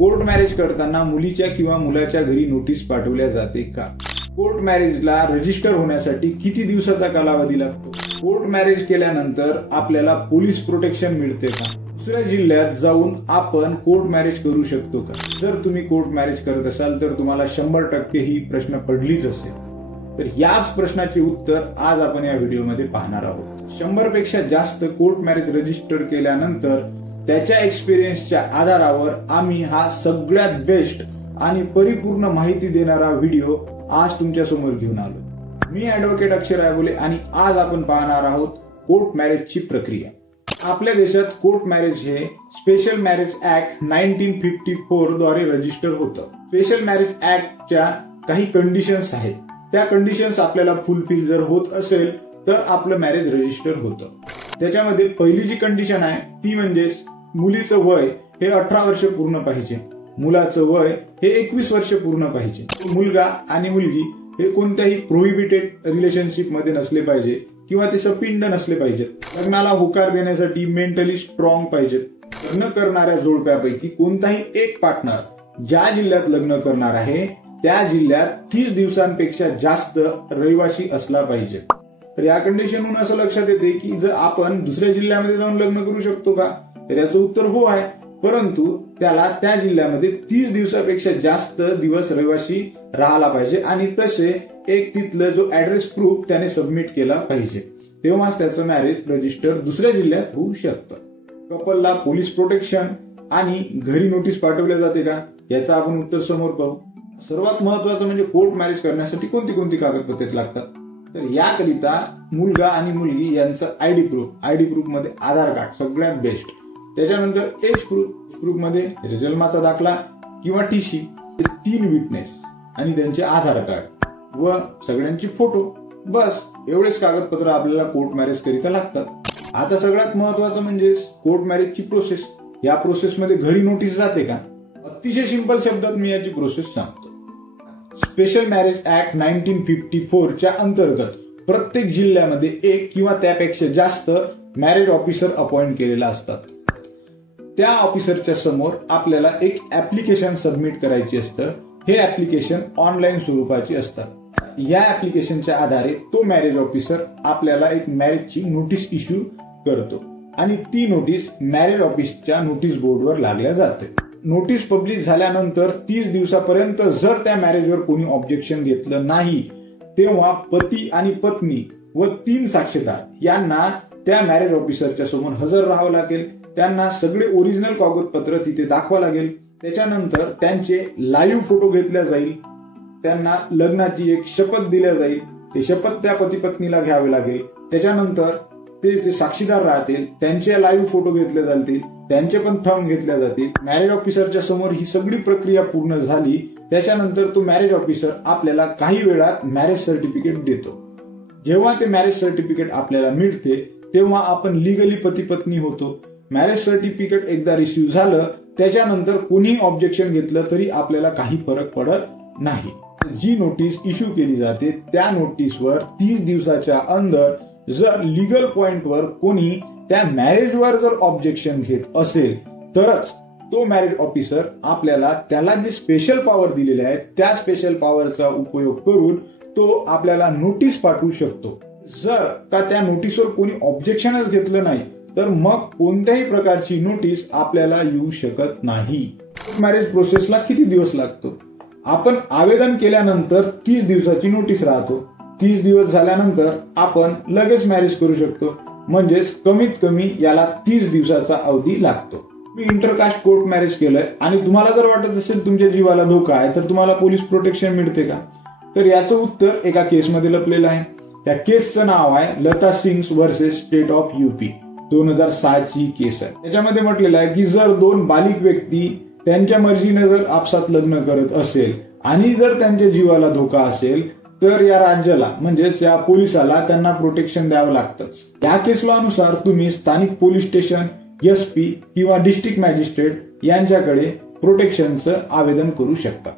Court marriage करताना मुलीच्या किंवा मुलाच्या घरी नोटीस पाठवल्या जाते का? कोर्ट मॅरेजला रजिस्टर होण्यासाठी किती दिवसाचा कालावधी लागतो? कोर्ट मॅरेज केल्यानंतर आपल्याला पोलीस प्रोटेक्शन मिळते का? दुसऱ्या जिल्ह्यात जाऊन आपण कोर्ट मॅरेज करू शकतो का? जर तुम्ही कोर्ट मॅरेज करत असाल तर तुम्हाला 100% ही प्रश्न पडलीच असेल. तर याच प्रश्नाचे उत्तर आज आपण या व्हिडिओमध्ये पाहणार आहोत. 100 पेक्षा जास्त कोर्ट मॅरेज रजिस्टर केल्यानंतर त्याच्या एक्सपिरियन्सच्या आधारावर आम्ही हा सगळ्यात बेस्ट आणि परिपूर्ण माहिती देणारा व्हिडिओ आज तुमच्या समोर घेऊन आलो. मी ऍडव्होकेट अक्षर आयबोले आणि आज आपण पाहणार आहोत कोर्ट मॅरेजची प्रक्रिया. आपल्या देशात कोर्ट मॅरेज हे स्पेशल मॅरेज ऍक्ट 1954 द्वारे रजिस्टर होतं. स्पेशल मॅरेज ऍक्टच्या काही कंडिशन्स आहेत. त्या कंडिशन्स आपल्याला फुलफिल जर होत असेल तर आपलं मॅरेज रजिस्टर होतं. त्याच्यामध्ये पहिली जी कंडिशन आहे ती म्हणजे मुलीचं वय हे 18 वर्ष पूर्ण पाहिजे, मुलाचं वय हे 21 वर्ष पूर्ण पाहिजे. मुलगा आणि मुलगी हे कोणत्याही प्रोहिबिटेड रिलेशनशिप मध्ये नसले पाहिजे किंवा ते सपिंड नसले पाहिजेत. लग्नाला होकार देण्यासाठी मेंटली स्ट्रॉंग पाहिजेत. लग्न करणाऱ्या जोडप्यापैकी कोणताही एक पार्टनर ज्या जिल्ह्यात लग्न करणार आहे त्या जिल्ह्यात 30 दिवसांपेक्षा जास्त रहिवासी असला पाहिजे. तर या कंडिशनहून असं लक्षात येते की जर आपण दुसऱ्या जिल्ह्यामध्ये जाऊन लग्न करू शकतो का, तर याचं उत्तर हो आहे. परंतु त्याला त्या जिल्ह्यामध्ये 30 दिवसापेक्षा जास्त दिवस रहिवासी राहायला पाहिजे आणि तसे एक तिथलं जो ऍड्रेस प्रूफ त्याने सबमिट केला पाहिजे. तेव्हाच त्याचं मॅरेज रजिस्टर दुसऱ्या जिल्ह्यात होऊ शकतं. कपलला पोलीस प्रोटेक्शन आणि घरी नोटीस पाठवल्या जाते का, याचं आपण उत्तर समोर पाहू. सर्वात महत्वाचं म्हणजे कोर्ट मॅरेज करण्यासाठी कोणती कोणती कागदपत्रे लागतात. तर याकरिता मुलगा आणि मुलगी यांचं आयडी प्रूफ मध्ये आधार कार्ड सगळ्यात बेस्ट. त्याच्यानंतर एज प्रूफ मध्ये जन्माचा दाखला किंवा टीसी, 3 विटनेस आणि त्यांचे आधार कार्ड व सगळ्यांची फोटो. बस एवढेच कागदपत्र आपल्याला कोर्ट मॅरेज करिता लागतात. आता सगळ्यात महत्वाचं म्हणजे कोर्ट मॅरेजची प्रोसेस. या प्रोसेसमध्ये घरी नोटीस जाते का? अतिशय सिंपल शब्दात मी याची प्रोसेस सांगतो. स्पेशल मॅरेज ऍक्ट 1954 च्या अंतर्गत प्रत्येक जिल्ह्यामध्ये एक किंवा त्यापेक्षा जास्त मॅरेज ऑफिसर अपॉइंट केलेला असतात. त्या ऑफिसरच्या समोर आपल्याला एक ऍप्लिकेशन सबमिट करायची असतं. हे ऍप्लिकेशन ऑनलाईन स्वरूपाचे असतात. या ऍप्लिकेशनच्या आधारे तो मॅरेज ऑफिसर आपल्याला एक मॅरेजची नोटीस इश्यू करतो आणि ती नोटीस मॅरेज ऑफिसच्या नोटीस बोर्डवर लागल्या जाते. नोटीस पब्लिश झाल्यानंतर 30 दिवसापर्यंत जर त्या मॅरेजवर कोणी ऑब्जेक्शन घेतलं नाही तेव्हा पती आणि पत्नी व 3 साक्षीदार यांना त्या मॅरेज ऑफिसरच्या समोर हजर राहावं लागेल. त्यांना सगळे ओरिजिनल कागदपत्र तिथे दाखवा लागेल. त्याच्यानंतर त्यांचे लाईव्ह फोटो घेतल्या जाईल. त्यांना लग्नाची एक शपथ दिल्या जाईल. ते शपथ त्या पती पत्नीला घ्यावे लागेल. त्याच्यानंतर ते साक्षीदार राहतील, त्यांचे लाईव्ह फोटो घेतले जातील, त्यांचे पण थंब घेतल्या जातील. मॅरेज ऑफिसरच्या समोर ही सगळी प्रक्रिया पूर्ण झाली. त्याच्यानंतर तो मॅरेज ऑफिसर आपल्याला काही वेळात मॅरेज सर्टिफिकेट देतो. जेव्हा ते मॅरेज सर्टिफिकेट आपल्याला मिळते तेव्हा आपण लिगली पती पत्नी होतो. मॅरेज सर्टिफिकेट एकदा रिसिव्ह झालं त्याच्यानंतर कोणी ऑब्जेक्शन घेतलं तरी आपल्याला काही फरक पडत नाही. जी नोटीस इश्यू केली जाते त्या नोटीसवर 30 दिवसाच्या अंदर जर लिगल पॉइंटवर कोणी त्या मॅरेजवर जर ऑब्जेक्शन घेत असेल तरच तो मॅरेज ऑफिसर आपल्याला त्याला जे स्पेशल पॉवर दिलेले आहे त्या स्पेशल पॉवरचा उपयोग करून तो आपल्याला नोटीस पाठवू शकतो. जर का त्या नोटीसवर कोणी ऑब्जेक्शनच घेतलं नाही तर मग कोणत्याही प्रकारची नोटीस आपल्याला येऊ शकत नाही. मॅरेज प्रोसेसला किती दिवस लागतो? आपण आवेदन केल्यानंतर 30 दिवसाची नोटीस राहतो. 30 दिवस झाल्यानंतर आपण लगेच मॅरेज करू शकतो. म्हणजेच कमीत कमी याला 30 दिवसाचा अवधी लागतो. मी इंटरकास्ट कोर्ट मॅरेज केलंय आणि तुम्हाला जर वाटत असेल तुमच्या जीवाला धोका आहे तर तुम्हाला पोलीस प्रोटेक्शन मिळते का? तर याचं उत्तर एका केसमध्ये लपलेलं आहे. त्या केसचं नाव आहे Lata Singh versus state of UP. 2007 ची केस आहे. त्याच्यामध्ये म्हटलेलं आहे की जर 2 बालिक व्यक्ती त्यांच्या मर्जीने जर आपसात लग्न करत असेल आणि जर त्यांच्या जीवाला धोका असेल तर या राज्याला म्हणजेच या पोलिसाला त्यांना प्रोटेक्शन द्यावं लागतंच. या केस लॉ नुसार तुम्ही स्थानिक पोलीस स्टेशन, एसपी किंवा डिस्ट्रिक्ट मॅजिस्ट्रेट यांच्याकडे प्रोटेक्शनचं आवेदन करू शकता.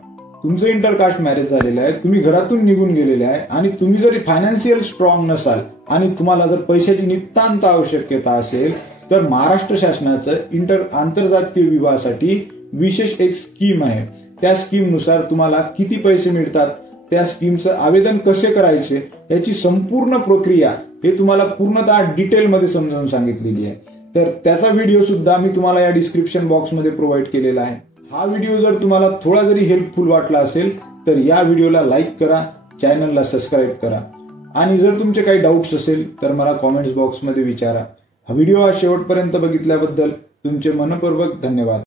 तुमचं इंटरकास्ट मॅरेज झालेलं आहे, तुम्ही घरातून निघून गेलेले आहे आणि तुम्ही जर फायनान्शियल स्ट्रॉंग नसाल आणि तुम्हाला जर पैशाची नितांत आवश्यकता असेल तर महाराष्ट्र शासनाचं आंतरजातीय विवाहासाठी विशेष एक स्कीम आहे. त्या स्कीमनुसार तुम्हाला किती पैसे मिळतात, त्या स्कीमचं आवेदन कसे करायचे याची संपूर्ण प्रक्रिया हे तुम्हाला पूर्णतः डिटेलमध्ये समजावून सांगितलेली आहे. तर त्याचा व्हिडिओ सुद्धा मी तुम्हाला या डिस्क्रिप्शन बॉक्समध्ये प्रोव्हाइड केलेला आहे. हा व्हिडिओ जर तुम्हाला थोडा जरी हेल्पफुल वाटला असेल तर या व्हिडिओला लाईक करा, चॅनलला सबस्क्राईब करा आणि जर तुमचे काही डाऊट्स असेल तर मला कॉमेंट्स बॉक्समध्ये विचारा. हा व्हिडिओ शेवटपर्यंत बघितल्याबद्दल तुमचे मनपूर्वक धन्यवाद.